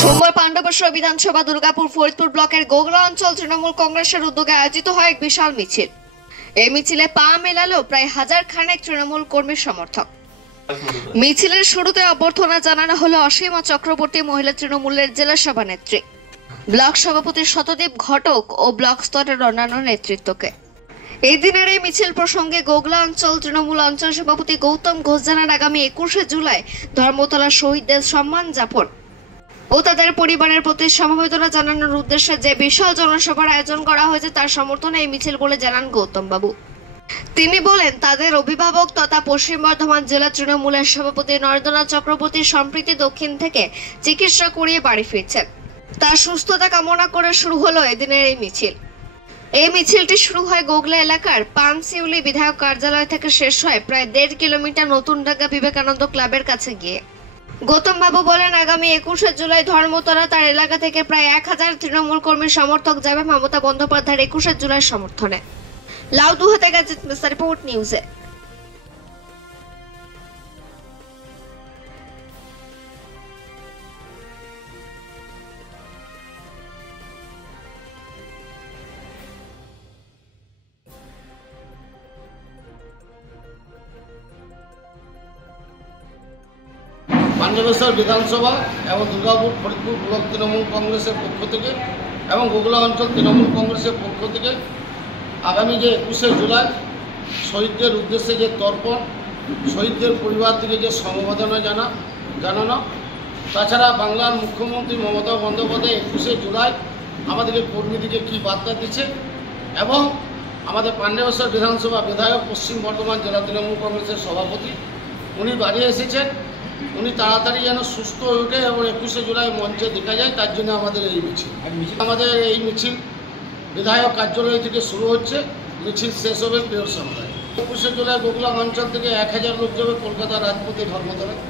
সোমবার পাণ্ডবেশ্বর বিধানসভা দুর্গাপুর ফরিদপুর ব্লকের গোগলা অঞ্চল তৃণমূল কংগ্রেসের উদ্যোগে আয়োজিত হয় এক বিশাল মিছিল। এই মিছিলে পা মেলালো প্রায় 1000 খানেক তৃণমূল কর্মীর সমর্থক। মিছিলের শুরুতে অভ্যর্থনা জানানো হলো অসীম চক্রবর্তী মহিলা তৃণমূলের জেলা সভানেত্রী, ব্লক সভাপতি শতদীপ ঘটক ও ব্লক স্তরের অন্যান্য নেতৃত্বকে। এই দিনের এই মিছিল প্রসঙ্গে গোগলা অঞ্চল তৃণমূল অঞ্চল সভাপতি গৌতম ঘোষ জানান, আগামী 21শে জুলাই ধর্মতলা শহীদদের সম্মান যাপন ও তাদের পরিবারের প্রতি সমবেদনা জানানোর উদ্দেশ্যে যে বিশাল জনসভার আয়োজন করা হয়েছে তার সমর্থনে এই মিছিল বলে জানান গৌতম বাবু। তিনি বলেন, তাদের অভিভাবক তথা পশ্চিম বর্ধমান জেলা তৃণমূলের সভাপতি নরেন্দ্রনাথ চক্রবর্তী সম্প্রতি দক্ষিণ থেকে চিকিৎসা করিয়ে বাড়ি ফিরছেন। তার সুস্থতা কামনা করে শুরু হলো এদিনের এই মিছিল। এই মিছিলটি শুরু হয় গোগলা এলাকার পানশিউলি বিধায়ক কার্যালয় থেকে শেষ হয় প্রায় 1.5 কিলোমিটার নতুন ঢাকা বিবেকানন্দ ক্লাবের কাছে গিয়ে। গৌতম বাবু বলেন, আগামী 21শে জুলাই ধর্মতলা তার এলাকা থেকে প্রায় 1000 তৃণমূল কর্মী সমর্থক যাবে মমতা বন্দ্যোপাধ্যায়ের 21শে জুলাই সমর্থনে। লাউদু হাতে গাজিত মিস্টার রিপোর্ট নিউজে। পাণ্ডবেশ্বর বিধানসভা এবং দুর্গাপুর ফরিদপুর ব্লক তৃণমূল কংগ্রেসের পক্ষ থেকে এবং গোগলা অঞ্চল তৃণমূল কংগ্রেসের পক্ষ থেকে আগামী যে 21শে জুলাই শহীদদের উদ্দেশ্যে যে তর্পণ, শহীদদের পরিবার থেকে যে সমবেদনা জানানো, তাছাড়া বাংলার মুখ্যমন্ত্রী মমতা বন্দ্যোপাধ্যায় 21শে জুলাই আমাদেরকে কর্মীদিকে কী বার্তা দিচ্ছে এবং আমাদের পাণ্ডবেশ্বর বিধানসভা বিধায়ক পশ্চিম বর্ধমান জেলা তৃণমূল কংগ্রেসের সভাপতি উনি বাড়ি এসেছেন, উনি তাড়াতাড়ি যেন সুস্থ হয়ে ওঠে এবং 21শে জুলাই মঞ্চে দেখা যায়, তার জন্য আমাদের এই মিছিল। আমাদের এই মিছিল বিধায়ক কার্যালয় থেকে শুরু হচ্ছে, মিছিল শেষ হবে 1:30 সন্ধ্যায়। 21শে জুলাই গোগলা অঞ্চল থেকে 1000 লোক যাবে কলকাতা রাজপথে ধর্মতলায়।